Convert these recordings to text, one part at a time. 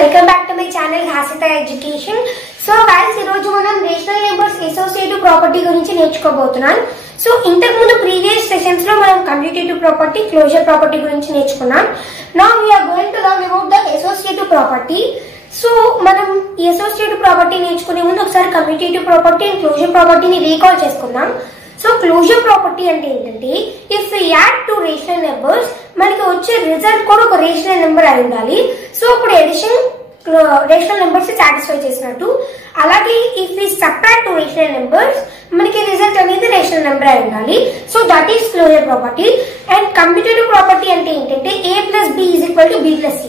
welcome back to my channel Hasita Education. So guys, ఈ రోజు మనం రేషనల్ నెంబర్స్ అసోసియేటివ్ ప్రాపర్టీ గురించి నేర్చుకోబోతున్నాం. So ఇంతకు ముందు ప్రీవియస్ సెషన్స్ లో మనం కమ్యూటేటివ్ ప్రాపర్టీ, క్లోజర్ ప్రాపర్టీ గురించి నేర్చుకున్నాం. Now we are going to learn about the associative property. So మనం ఈ అసోసియేటివ్ ప్రాపర్టీ నేర్చుకునే ముందు ఒకసారి కమ్యూటేటివ్ ప్రాపర్టీ అండ్ క్లోజర్ ప్రాపర్టీని రీకాల్ చేసుకుందాం. సో క్లోజర్ ప్రాపర్టీ అంటే ఏంటంటే, if we add two rational numbers మనకి వచ్చే రిజల్ట్ కూడా ఒక రేషనల్ నెంబర్ అయి ఉండాలి. సో ఇప్పుడు ఎడిషన్ రేషనల్ నెంబర్స్ సాటిస్ఫై చేసినట్టు. అలాగే if we subtract two rational numbers మనకి రిజల్ట్ అనేది రేషనల్ నెంబర్ అయి ఉండాలి. So that is closure property. And commutative property అంటే ఏంటంటే, a plus b is equal to b plus c.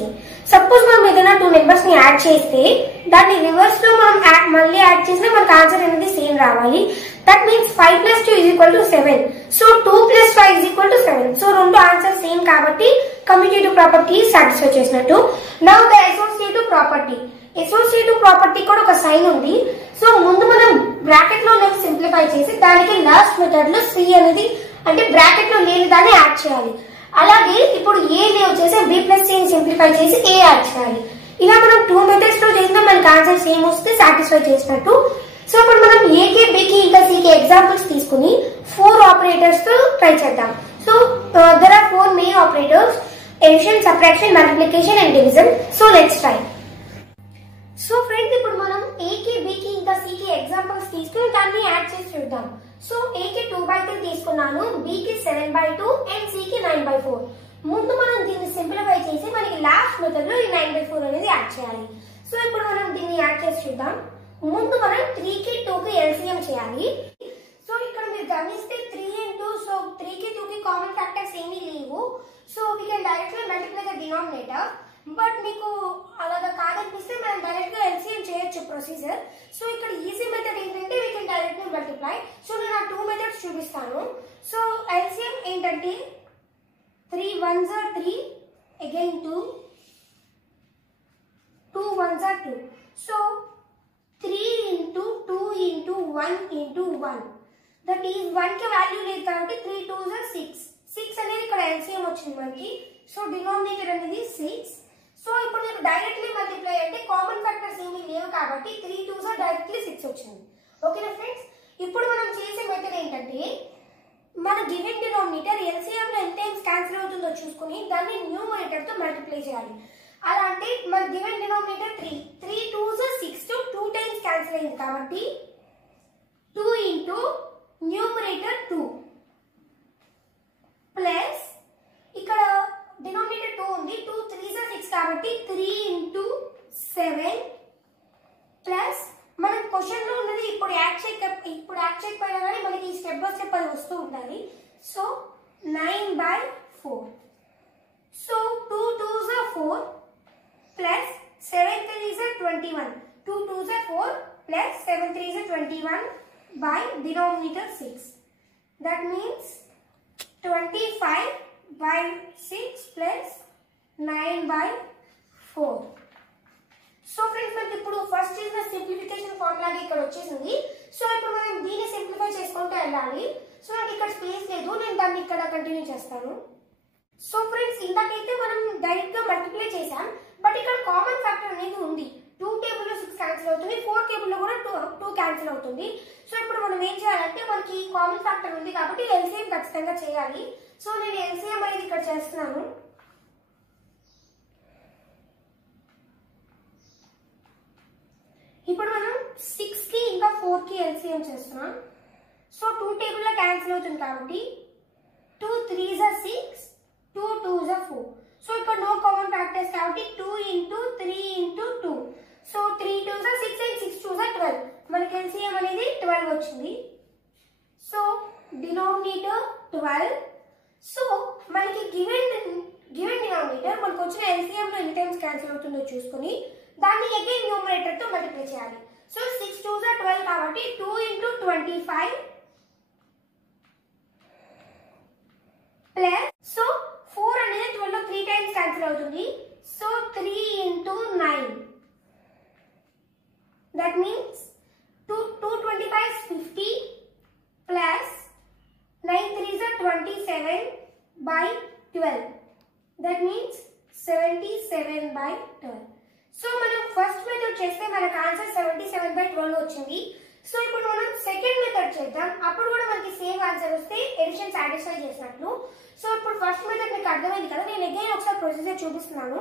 Suppose మనం ఏదైనా టూ నెంబర్స్ ని యాడ్ చేస్తే దాన్ని రివర్స్ లో మనం మళ్ళీ యాడ్ చేస్తే మనకు ఆన్సర్ అనేది సేమ్ రావాలి. That means 5 plus 2 is equal to 7. So 2 plus 5 is equal to 7. So రెండు ఆన్సర్ సేమ్ కాబట్టి కమ్యూటేటివ్ ప్రాపర్టీ సాటిస్ఫై చేసినట్టు. Now the associative property. Associative property కూడా ఒక సైన్ ఉంది. సో ముందు మనం బ్రాకెట్ లో సింప్లిఫై చేసి దానికి లాస్ట్ మెథడ్ లో c అనేది అంటే బ్రాకెట్ లో లేని దాన్ని యాడ్ చేయాలి. అలాగే ఇప్పుడు ఏ వచ్చేసి b ప్లస్ c ని సింప్లిఫై చేసి a యాడ్ చేయాలి. ఇలా మనం టూ మెథడ్స్ లో చేసినా మనకి ఆన్సర్ సేమ్ వస్తే సాటిస్ఫై చేసినట్టు. సో ఇప్పుడు మనం a కి b కి ఇంకా c కి ఎగ్జాంపుల్స్ తీసుకుని 4 ఆపరేటర్స్ తో ట్రై చేద్దాం. So there are 4 main operators: addition, subtraction, multiplication and division. So let's try. So friends, ఇప్పుడు మనం a కి b కి ఇంకా c కి ఎగ్జాంపుల్స్ తీసుకుని దాన్ని యాడ్ చేసి చూద్దాం. సో a కి 2/3 తీసుకున్నాను, b కి 7/2 అండ్ c కి 9/4. ముందు మనం దీన్ని సింప్లిఫై చేసి మనకి లాస్ట్ మెథడ్ లో ఈ 9/4 అనేది యాడ్ చేయాలి. సో ఇప్పుడు మనం దీన్ని యాడ్ చేసి చూద్దాం. ముందు మనం 3 కి 2 కి LCM చేయాలి. సో ఇక్కడ మీరు గమనిస్తే 3 and 2, సో 3 కి 2 కి కామన్ ఫ్యాక్టర్స్ ఏమీ లేవు. So we can directly multiply the denominator. But మీకు అలాగా కాదనిపిస్తే మనం డైరెక్ట్ గా LCM చేయొచ్చు ప్రొసీజర్. సో ఇక్కడ ఈజీ మెథడ్ ఏంటంటే we can directly multiply. So నేను ఆ 2 మెథడ్స్ చూపిస్తాను. సో LCM ఏంటంటే 3 1s are 3, again 2, 2 1s are 2. So 3 into 2 into 1 into 1. That is 1 కి వాల్యూ లేదు కాబట్టి 3 2s are 6. 6 అనేది ఇక్కడ LCM వచ్చింది మనకి. సో డినామినేటర్ అనేది 6. సో ఇప్పుడు నేను డైరెక్ట్లీ మల్టిప్లై అంటే కామన్ ఫ్యాక్టర్స్ ఏమీ లేవు కాబట్టి 3 2s are డైరెక్ట్లీ 6 వచ్చింది. ఓకేనా ఫ్రెండ్స్? ఇప్పుడు మనం చేసే మెథడ్ ఏంటంటే, మన గివెన్ డినామినేటర్ LCM లో ఎంత టైమ్స్ క్యాన్సిల్ అవుతుందో చూసుకుని దాన్ని న్యూమరేటర్ తో మల్టిప్లై చేయాలి. అలా అంటే మన గివెన్ డినామినేటర్ 3 2s are 6 తో 2 టైమ్స్ క్యాన్సిల్ అయింది కాబట్టి 2 into న్యూమరేటర్ 2 ప్లస్ ఇక్కడ డినామినేటర్ 2 ఉంది, 2 3s are 6 కాబట్టి 3 into 7 ప్లస్ మన క్వశ్చన్ లో ఉన్నది ఇప్పుడు యాడ్ చేయకపోయినా కానీ మనకి ఈ స్టెప్ బై స్టెప్ అది వస్తూ ఉండాలి. So 9/4. So 2 2s are 4 plus 7 3s are 21. 2 2s are 4 plus 7 3s are 21 by denominator 6. That means 25/6 plus 9/4. So friends, మనకి ఇప్పుడు ఫస్ట్ చేసిన సింప్లిఫికేషన్ ఫార్ములాగా ఇక్కడ వచ్చేసింది. సో ఇప్పుడు మనం దీన్ని సింప్లిఫై చేసుకుంటూ వెళ్ళాలి. సో నాకు ఇక్కడ స్పేస్ లేదు, నేను దాన్ని ఇక్కడ కంటిన్యూ చేస్తాను. సో ఫ్రెండ్స్, ఇందాకైతే మనం డైరెక్ట్ గా మల్టిప్లై చేసాం, బట్ ఇక్కడ కామన్ ఫ్యాక్టర్ అనేది ఉంది. 2 టేబుల్ లో 6 క్యాన్సిల్ అవుతుంది, 4 టేబుల్ లో కూడా 2 క్యాన్సిల్ అవుతుంది. సో ఇప్పుడు మనం ఏం చేయాలంటే, మనకి కామన్ ఫ్యాక్టర్ ఉంది కాబట్టి LCM ఖచ్చితంగా చేయాలి. సో నేను LCM అనేది ఇక్కడ చేస్తున్నాను. ఇప్పుడు మనం 6 కి ఇంకా 4 కి LCM చేస్తున్నాం. సో 2 టేబుల్ లో క్యాన్సిల్ అవుతుంది కాబట్టి 2 3s are 6, 2 2s are 4. So ఇక్కడ నో కామన్ ఫ్యాక్టర్స్ కాబట్టి 2 into 3 into 2. So 3 2s are 6 and 6 2s are 12. మనకి LCM అనేది 12 వచ్చింది. So denominator 12. సో మనకి గివెన్ డినామినేటర్ మనకు వచ్చిన LCM లో ఎన్ని టైమ్స్ క్యాన్సిల్ అవుతుందో చూసుకుని దాన్ని అగైన్ న్యూమరేటర్ తో మల్టిప్లై చేయాలి. సో 6 2s are 12 కాబట్టి 2 into 25 ప్లస్ సో 4 అనేది 12 లో 3 టైమ్స్ క్యాన్సిల్ అవుతుంది. So 3 into 9. That means 225 is 50 plus 9 3s are 27 by 12. That means 77/12. So మనం ఫస్ట్ మెథడ్ చేస్తే మనకు ఆన్సర్ 77/12 వచ్చింది. సో ఇప్పుడు మనం సెకండ్ మెథడ్ చేద్దాం. అప్పుడు కూడా మనకి సేమ్ ఆన్సర్ వస్తే ఎడిషన్ సాటిస్ఫై చేసినట్లు. సో ఇప్పుడు ఫస్ట్ మెథడ్ మీకు అర్థమైంది కదా, నేను అగైన్ ఒకసారి ప్రొసీజర్ చూపిస్తున్నాను.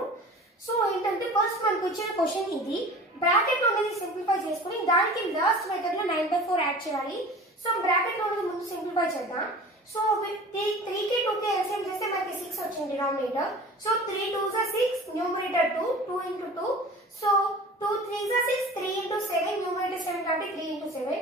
సో ఏంటంటే ఫస్ట్ మనకు వచ్చిన క్వశ్చన్ ఇది, బ్రాకెట్ అనేది సింప్లిఫై చేసుకుని దానికి లాస్ట్ మెథడ్ లో 9/4 యాడ్ చేయాలి. సో బ్రాకెట్ అనేది ముందు సింప్లిఫై చేద్దాం. సో 3 కి 2 కి ఎల్సిఎం చేస్తే మనకి 6 వచ్చింది denominator. So 3 2s are 6, numerator 2, 2 into 2. So 2 3s are 6, 3 into 7, numerator 7 కాబట్టి 3 into 7.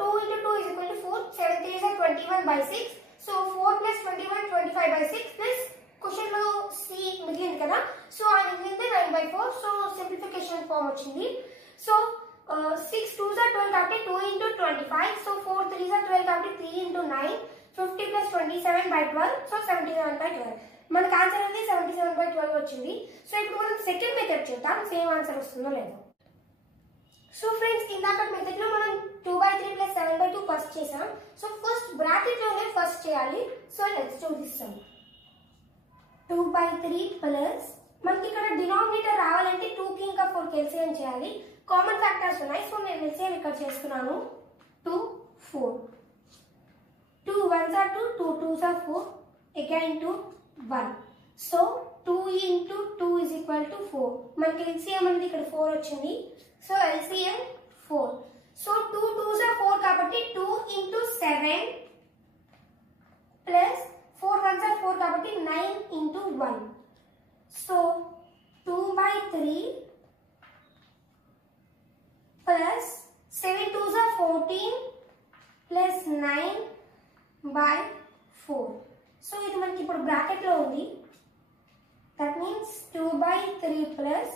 2 into 2 is equal to 4, 7 3s are 21/6. So 4 plus 21 25/6 plus question లో C మిగిలింది కదా, సో ఆ మిగిలింది 9/4. సో సింప్లిఫికేషన్ ఫామ్ వచ్చింది. సో 6 2s are 12 కాబట్టి 2 into 25. సో 4 3s are 12 కాబట్టి 3 into 9, 50 plus 27/12. So 77/12. మనకు ఆన్సర్ అనేది 77/12 వచ్చింది. సో ఇప్పుడు మనం సెకండ్ మెథడ్ చేద్దాం, సేమ్ ఆన్సర్ వస్తుందో లేదో. సో ఫ్రెండ్స్, ఇందాక మెథడ్ లో మనం 2/3 plus 7/2 ఫస్ట్ చేసాం. సో ఫస్ట్ బ్రాకెట్ లోనే ఫస్ట్ చేయాలి. So let's do this some. 2/3 plus మనకి ఇక్కడ డినామినేటర్ రావాలంటే 2 కి ఇంకా 4 కి ఎల్సిఎం చేయాలి. కామన్ ఫ్యాక్టర్స్ ఉన్నాయి, సో నేను ఎల్సిఎం ఇక్కడ చేస్తున్నాను. 2 4, 2 1s are 2, 2 2s are 4, again 2 1. So 2 into 2 is equal to 4. మనకి ఎల్సిఎం అనేది ఇక్కడ 4 వచ్చింది. So LCM 4. So 2 2s are 4 కాబట్టి 2 into 7 ప్లస్ 4 1s are 4 కాబట్టి 9 into 1. So 2/3 plus 7 2s are 14 plus 9/4. So ఇది మనకి ఇప్పుడు బ్రాకెట్ లో ఉంది. That means 2/3 plus,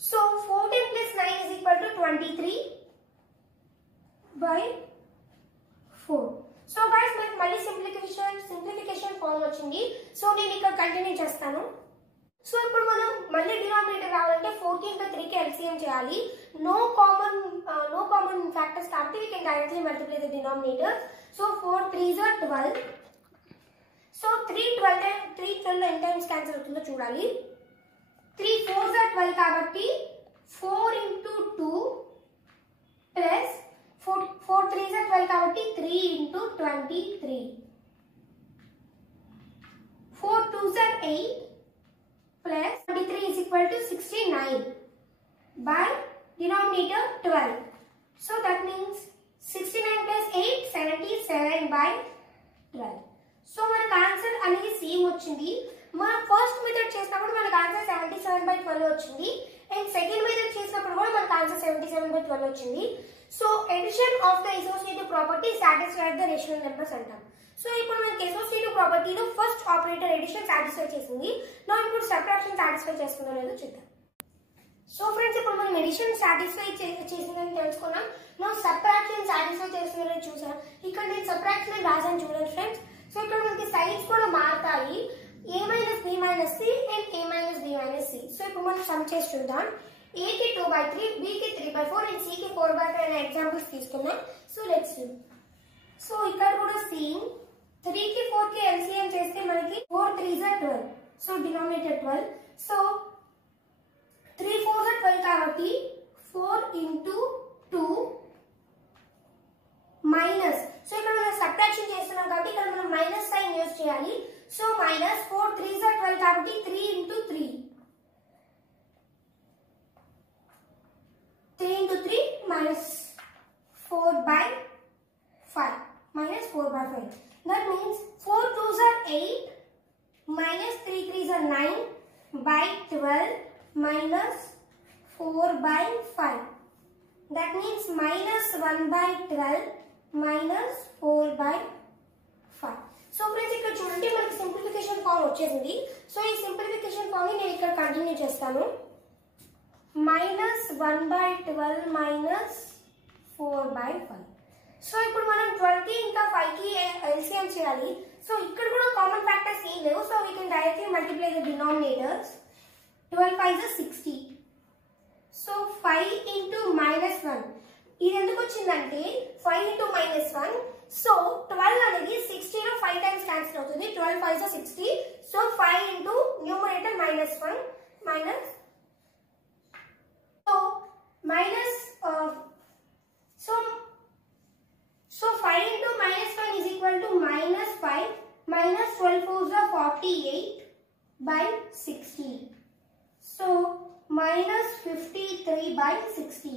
so 14 plus 9 is equal to 23/4. So guys మనకి మళ్ళీ సింప్లిఫికేషన్ ఫామ్ వచ్చింది. సో నేను ఇక్కడ కంటిన్యూ చేస్తాను. సో ఇప్పుడు మనం మళ్ళీ డినామినేటర్ రావాలంటే 4 కి ఇంకా 3 కి ఎల్సిఎం చేయాలి. నో కామన్ ఫ్యాక్టర్స్ కాబట్టి we can directly multiply the denominator. So 4 3s are 12. So 3 12 ఎన్ని టైమ్స్ క్యాన్సిల్ అవుతుందో చూడాలి. 3 4s are 12 కాబట్టి 4 into 2 ప్లస్ 4 3s are 12 కాబట్టి 3 into 23. 4 2s are 8 plus 23 is equal to 69 by denominator 12. So that means 69 plus 8 77/12. So మనకు answer అనేది same వచ్చింది. మనం first method చేసినప్పుడు మనకు ఆన్సర్ 77/12 వచ్చింది. అండ్ సెకండ్ మెథడ్ చేసినప్పుడు కూడా మనకు ఆన్సర్ 77/12 వచ్చింది. So addition of the associative property satisfied the rational numbers అంటాం. సో ఇప్పుడు మనకి అసోసియేటివ్ ప్రాపర్టీలో ఫస్ట్ ఆపరేటర్ ఎడిషన్ సాటిస్ఫై చేసింది. నా ఇప్పుడు సబ్ట్రాక్షన్ సాటిస్ఫై చేస్తుందో లేదో చూద్దాం. సో ఫ్రెండ్స్, ఇప్పుడు మనం ఎడిషన్ సాటిస్ఫై చేసిందని తెలుసుకున్నాం. నా సబ్ట్రాక్షన్ సాటిస్ఫై చేస్తుందని చూసాం. ఇక్కడ నేను సబ్ట్రాక్షన్ రాసాను చూడండి ఫ్రెండ్స్. సో ఇక్కడ మనకి సైన్స్ కూడా మారుతాయి. a minus b minus c and a minus b minus c. So ఇప్పుడు మనం సమ్ చేసి చూద్దాం. a కి 2/3, b కి 3/4 and c కి 4/5 అనే ఎగ్జాంపుల్స్ తీసుకుందాం. So let's do. సో ఇక్కడ కూడా సేమ్ 3 కి 4 కి ఎల్సిఎం చేస్తే మనకి 4 3s are 12. So denominator 12. So 3 4s are 12 కాబట్టి 4 into 2 మైనస్, సో ఇక్కడ మనం సబ్ట్రాక్షన్ చేస్తున్నాం కాబట్టి ఇక్కడ మనం మైనస్ సైన్ యూజ్ చేయాలి. సో మైనస్ 4 3s are 12 కాబట్టి 3 into 3 minus 4/5 minus 4/5. That means 4 2s are 8 minus 3 3s are 9/12 minus 4/5. That means minus 1/12 minus 4/5. So friends, ఇక్కడ చూడండి మనకి సింప్లిఫికేషన్ ఫామ్ వచ్చేసింది. సో ఈ సింప్లిఫికేషన్ ఫామ్ ని నేను ఇక్కడ కంటిన్యూ చేస్తాను. minus 1/12 minus 4/5. సో ఇప్పుడు మనం 12 కి ఇంకా 5 కి ఎల్సిఎం చేయాలి. సో ఇక్కడ కూడా కామన్ ఫ్యాక్టర్స్ ఏం లేవు. So we can directly multiply the denominators. 12 5s are 60. So 5 into -1 ఇది ఎందుకు వచ్చిందంటే 5 into -1. సో 12 అనేది 60 లో 5 టైమ్స్ క్యాన్సిల్ అవుతుంది. 12 5s are 60. So 5 into numerator -1 minus minus so 5 into minus 1 is equal to minus 5 minus 12 fours are 48 by 60. So minus 53 by 60.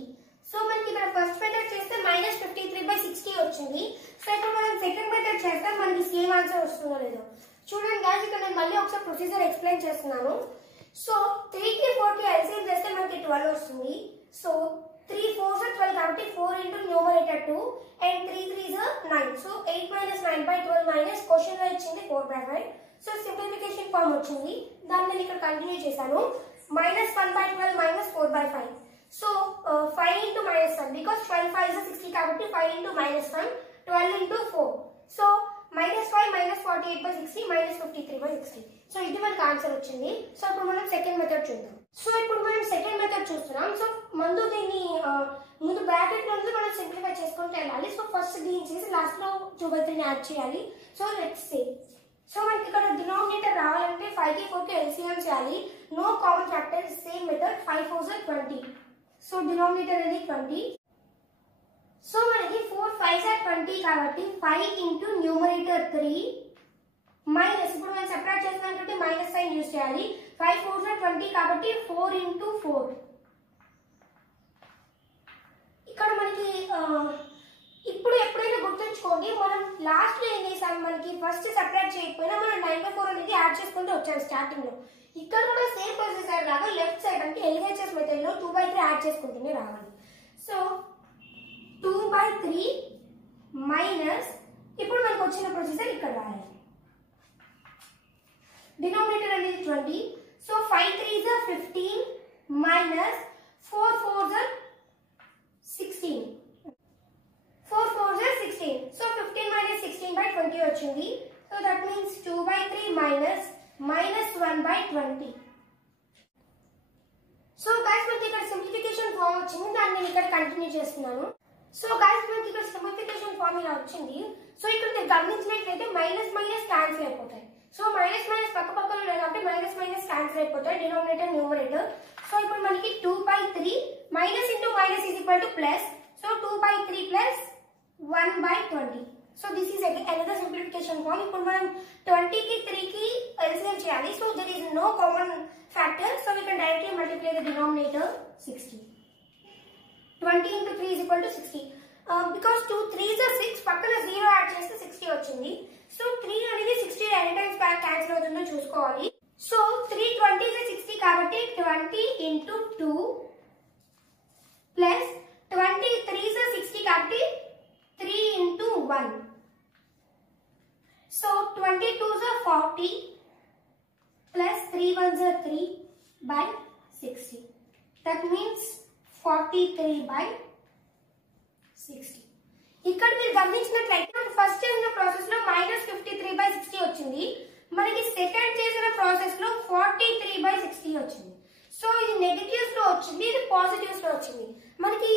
So మనకి ఇక్కడ first method చేస్తే minus 53 by 60 వచ్చింది. సో ఇప్పుడు మనం second method చేస్తే మనకి same answer వస్తుందో లేదో చూడండి గాయ్స్. ఇక్కడ నేను మళ్ళీ ఒకసారి ప్రొసీజర్ ఎక్స్ప్లెయిన్ చేస్తున్నాను. సో 3 కి 4 కి ఎల్సిఎం చేస్తే మనకి 12 వస్తుంది. సో 3 4s are 12 కాబట్టి 4 into numerator 2 and 3 3s are 9. So 8 minus 9 by 12 minus question లో ఇచ్చింది 4 by 5. సో సింప్లిఫికేషన్ ఫార్మ్ వచ్చింది. దాన్ని నేను ఇక్కడ కంటిన్యూ చేశాను. minus 1 by 12 minus 4 by 5. So 5 into minus 1 because 12 5 is 60 కాబట్టి 5 into minus 1 12 into 4. So minus 5 minus 48 by 60 minus 53 by 60. So ఇది మనకి ఆన్సర్ వచ్చింది. సో ఇప్పుడు మనం సెకండ్ మెథడ్ చూద్దాం. సో ఇప్పుడు మనం సెకండ్ మెథడ్ చూస్తున్నాం. సో దీన్ని ముందు బ్రాకెట్ లో మనం సింప్లిఫై చేసుకుంటూ వెళ్ళాలి. సో ఫస్ట్ దీన్ని చేసి లాస్ట్ లో 2/3 ని యాడ్ చేయాలి. సో లెట్స్ సే సో మనకి ఇక్కడ డినామినేటర్ రావాలంటే 5 కి 4 కి ఎల్సిఎం చేయాలి. No common factor, same method. 5 4s are 20. So denominator అనేది 20. సో మనకి 4 5s are 20 కాబట్టి 5 into న్యూమరేటర్ 3 మైనస్ ఇప్పుడు మనం సెపరేట్ చేస్తున్నాం కాబట్టి మైనస్ సైన్ యూజ్ చేయాలి. 5 4s are 20 కాబట్టి 4 into 4. ఇక్కడ మనకి ఇప్పుడు ఎప్పుడైనా గుర్తుంచుకోండి, మనం లాస్ట్ లో ఏం చేసాం, మనకి ఫస్ట్ సెపరేట్ చేయకపోయినా మనం 9/4 అనేది యాడ్ చేసుకుంటూ వచ్చాం స్టార్టింగ్ లో. ఇక్కడ కూడా సేమ్ ప్రొసీజర్ లాగా లెఫ్ట్ సైడ్ అంటే ఎల్హెచ్ఎస్ మెథడ్ లో 2/3 యాడ్ చేసుకుంటూనే రావాలి. సో 2/3 మైనస్ ఇప్పుడు మనకు వచ్చిన ప్రొసీజర్ ఇక్కడ రాయాలి. డినామినేటర్ అనేది 20. So 5 3s are 15 minus 4 4s are 16. 4 4s are 16. So 15 minus 16 by 20 వచ్చింది. So that means 2/3 minus -1/20. So guys మనకి ఇక్కడ సింప్లిఫికేషన్ ఫార్మ్ వచ్చింది. దాన్ని నేను ఇక్కడ కంటిన్యూ చేస్తున్నాను. సో గైస్ మనకి ఇక్కడ సింప్లిఫికేషన్ ఫార్మ్ ఇలా వచ్చింది. సో ఇక్కడ మీరు గమనించినట్లయితే మైనస్ మైనస్ క్యాన్సిల్ అయిపోతాయి. సో మైనస్ మైనస్ పక్క పక్కన ఉన్నాయి కాబట్టి మైనస్ మైనస్ క్యాన్సిల్ అయిపోతాయి, డినామినేటర్ న్యూమరేటర్. సో ఇప్పుడు మనకి 2/3 minus into minus is equal to plus. So 2/3 plus 1/20. So this is another simplification form. ఇప్పుడు మనం 20 కి 3 కి ఎల్సిఎం చేయాలి. So there is no common factor. So we can directly multiply the denominator 60. 20 into 3 is equal to 60. Because 2 3s are 6 పక్కన 0 add చేస్తే 60 వచ్చింది. So 3 అనేది 60 ఎన్ని టైమ్స్ బ్యాక్ క్యాన్సిల్ అవుతుందో చూసుకోవాలి. సో 3 20 is 60 కాబట్టి 20 into 2 ప్లస్ 20 3s are 60 కాబట్టి 3 into 1. So 22s are 40 plus 3 1s are 3 by 60. That means 43 by 60. ఇక్కడ మీరు గమనించినట్లయితే ఫస్ట్ చేసిన ప్రాసెస్ లో -53 by 60 వచ్చింది. మనకి సెకండ్ చేసిన ప్రాసెస్ లో 43 by 60 వచ్చింది. సో ఇది నెగటివ్స్ లో వచ్చింది, ఇది పాజిటివ్స్ లో వచ్చింది. మనకి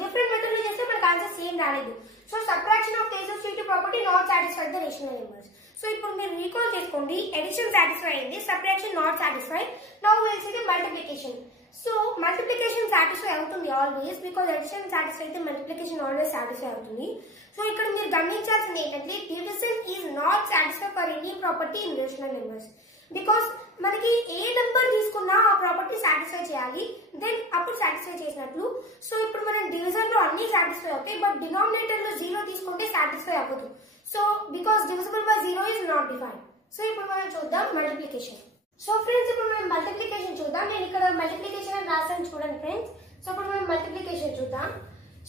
డిఫరెంట్ మెథడ్ లో చేస్తే మనకి ఆన్సర్ సేమ్ రాలేదు. So subtraction of the associative property not satisfied the rational numbers. So ఇప్పుడు మీరు రీకాల్ చేసుకోండి, ఎడిషన్ సాటిస్ఫై అయింది, subtraction not satisfied. Now will see the multiplication. So multiplication satisfy అవుతుంది ఆల్వేస్, బికాజ్ ఎడిషన్ సాటిస్ఫై అయితే multiplication always satisfy అవుతుంది. So ఇక్కడ మీరు గమనించాల్సింది ఏంటంటే division is not satisfy for any property in rational numbers. Because మనకి ఏ నెంబర్ తీసుకున్నా ఆ ప్రాపర్టీ సాటిస్ఫై చేయాలి, దెన్ అప్పుడు సాటిస్ఫై చేసినట్లు. సో ఇప్పుడు మనం డివిజన్ లో అన్ని సాటిస్ఫై అవుతాయి, బట్ డినామినేటర్ లో 0 తీసుకుంటే సాటిస్ఫై అవ్వదు. So because divisible by 0 is not defined. So ఇప్పుడు మనం చూద్దాం మల్టిప్లికేషన్. సో ఫ్రెండ్స్ ఇప్పుడు మనం మల్టిప్లికేషన్ చూద్దాం. నేను ఇక్కడ మల్టిప్లికేషన్ అని రాసాను చూడండి ఫ్రెండ్స్. సో ఇప్పుడు మనం మల్టిప్లికేషన్ చూద్దాం.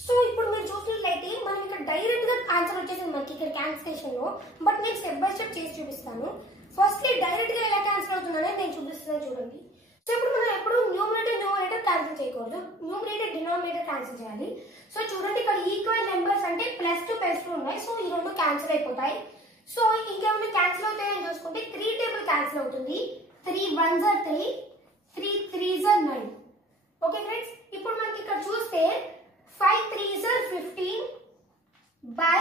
సో ఇప్పుడు మీరు చూసినట్లయితే మనం ఇక్కడ డైరెక్ట్ గా ఆన్సర్ వచ్చేసింది మనకి ఇక్కడ క్యాన్సిలేషన్ లో, బట్ నేను స్టెప్ బై స్టెప్ చేసి చూపిస్తాను. ఫస్ట్ డైరెక్ట్ గా ఎలా క్యాన్సిల్ అవుతుందనే నేను చూపిస్తున్నాను చూడండి. సో ఇప్పుడు మనం ఎప్పుడు న్యూమరేటర్ క్యాన్సిల్ చేయకూడదు, న్యూమరేటర్ డినామినేటర్ క్యాన్సిల్ చేయాలి. సో చూడండి ఇక్కడ ఈక్వల్ నెంబర్స్ అంటే +2 +2 ఉన్నాయి. సో ఈ రెండు క్యాన్సిల్ అయిపోతాయి. సో ఇంకేమైనా క్యాన్సిల్ అవుతాయని చూసుకుంటే 3 టేబుల్ క్యాన్సిల్ అవుతుంది. 3 1s are 3, 3 3s are 9. Okay friends, ఇప్పుడు మనకి ఇక్కడ చూస్తే 5 3s are 15 బై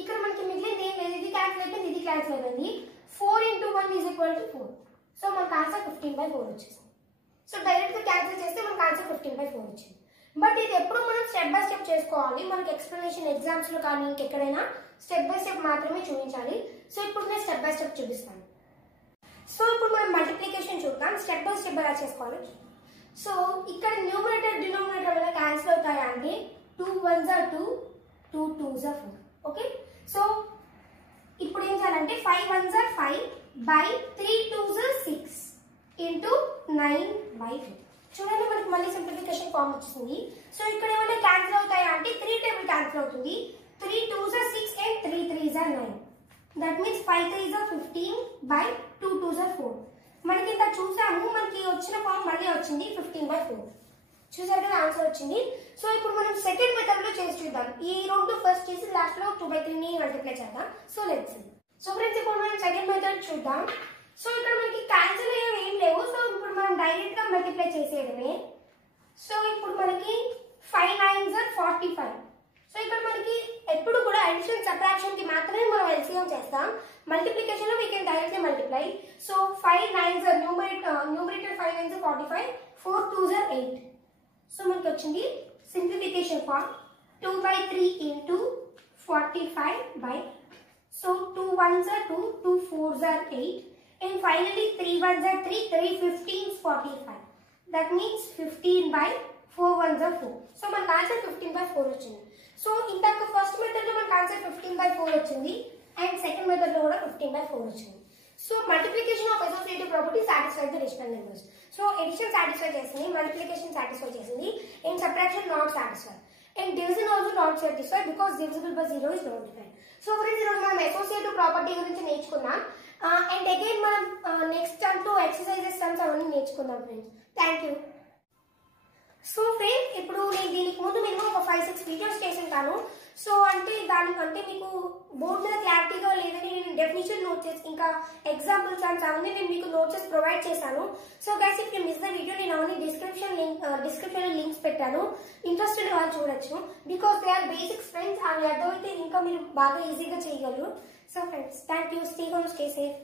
ఇక్కడ మనకి మిగిలింది ఏం లేదు, ఇది క్యాన్సిల్ అయిపోయింది, ఇది క్యాన్సిల్ అయిపోయింది. 4 into 1 is equal to 4. So మనకు ఆన్సర్ 15/4 వచ్చేసింది. సో డైరెక్ట్ గా క్యాన్సిల్ చేస్తే మనకు ఆన్సర్ 15/4 వచ్చింది. బట్ ఇది ఎప్పుడు మనం స్టెప్ బై స్టెప్ చేసుకోవాలి. మనకి ఎక్స్ప్లెనేషన్ ఎగ్జామ్స్ లో కానీ ఇంకెక్కడైనా స్టెప్ బై స్టెప్ మాత్రమే చూపించాలి. సో ఇప్పుడు నేను స్టెప్ బై స్టెప్ చూపిస్తాను. సో ఇప్పుడు మనం మల్టిప్లికేషన్ చూద్దాం, స్టెప్ బై స్టెప్ ఎలా చేసుకోవాలి. సో ఇక్కడ న్యూమరేటర్ డినామినేటర్ వల్ల క్యాన్సిల్ అవుతాయా అంటే 2 1s are 2, 2 2s are 4. Okay, so ఇప్పుడు ఏం చేయాలంటే 5 1s are 5 by 3 2s are 6 into 9 by 2. చూడండి మనకి మళ్ళీ సింప్లిఫికేషన్ ఫార్మ్ వచ్చింది. సో ఇక్కడ ఏమైనా క్యాన్సిల్ అవుతాయా అంటే 3 టేబుల్ క్యాన్సిల్ అవుతుంది. 3 2s are 6 and 3 3s are 9. That means 5 3s are 15 by 2 2s are 4. మనకి ఇంత చూసాము, మనకి వచ్చిన ఫార్మ్ మళ్ళీ వచ్చింది 15 by 4. చూసారు కదా ఆన్సర్ వచ్చింది. సో ఇప్పుడు మనం సెకండ్ మెథడ్ లో చేసి చూద్దాం. ఈ రెండు ఫస్ట్ చేసి లాస్ట్ లో 2/3 ని మల్టిప్లై చేద్దాం. So let's see. So friends ఇప్పుడు మనం సెకండ్ మెథడ్ చూద్దాం. సో ఇక్కడ మనకి క్యాన్సిల్ అయ్యేవి ఏం లేవు. సో ఇప్పుడు మనం డైరెక్ట్ గా మల్టిప్లై చేసేయడమే. సో ఇప్పుడు మనకి 5 9s are 45. సో ఇక్కడ మనకి ఎప్పుడు కూడా అడిషన్ సబ్ట్రాక్షన్ కి మాత్రమే మనం ఎల్సిఎం చేస్తాం. మల్టిప్లికేషన్ లో we can directly multiply. So 5 9s are numerator 5 9s are 45, 4 2s are 8. So మనకి వచ్చింది simplification form 2/3 into 45 by. So 2 1s are 2, 2 4s are 8, and finally 3 1s are 3, 3 15s 45. That means 15 by 4 1s are 4. So మనకు answer 15 by 4 వచ్చింది. So ఇంతకు first method లో మనకు answer 15 by 4 వచ్చింది, and second method లో కూడా 15 by 4 వచ్చింది. So multiplication of associative property satisfied the rational numbers. So addition satisfy చేసింది, మల్టిప్లికేషన్ సాటిస్ఫై చేసింది, and subtraction not satisfy, and division also not satisfy because divisible by 0 is not defined. So friends ఈరోజు మనం associative property గురించి నేర్చుకున్నాం. And again మనం next అంటూ exercises sums అవన్నీ నేర్చుకుందాం friends. Thank you. So friends ఇప్పుడు నేను దీనికి ముందు మినిమం ఒక 5-6 వీడియోస్ చేసింటాను. సో అంటే దానికంటే మీకు బోర్డు మీద క్లారిటీగా లేదని నేను డెఫినేషన్ నోట్ చేసి ఇంకా ఎగ్జాంపుల్స్ అండ్ అవన్నీ నేను మీకు నోట్స్ ప్రొవైడ్ చేశాను. So guys if you miss the video, నేను అవన్నీ డిస్క్రిప్షన్ లింక్స్ పెట్టాను. ఇంట్రెస్టెడ్ వాళ్ళు చూడొచ్చు because they are basics friends. అవి అర్థమైతే ఇంకా మీరు బాగా ఈజీగా చేయగలరు. So friends thank you. Stay home, stay safe.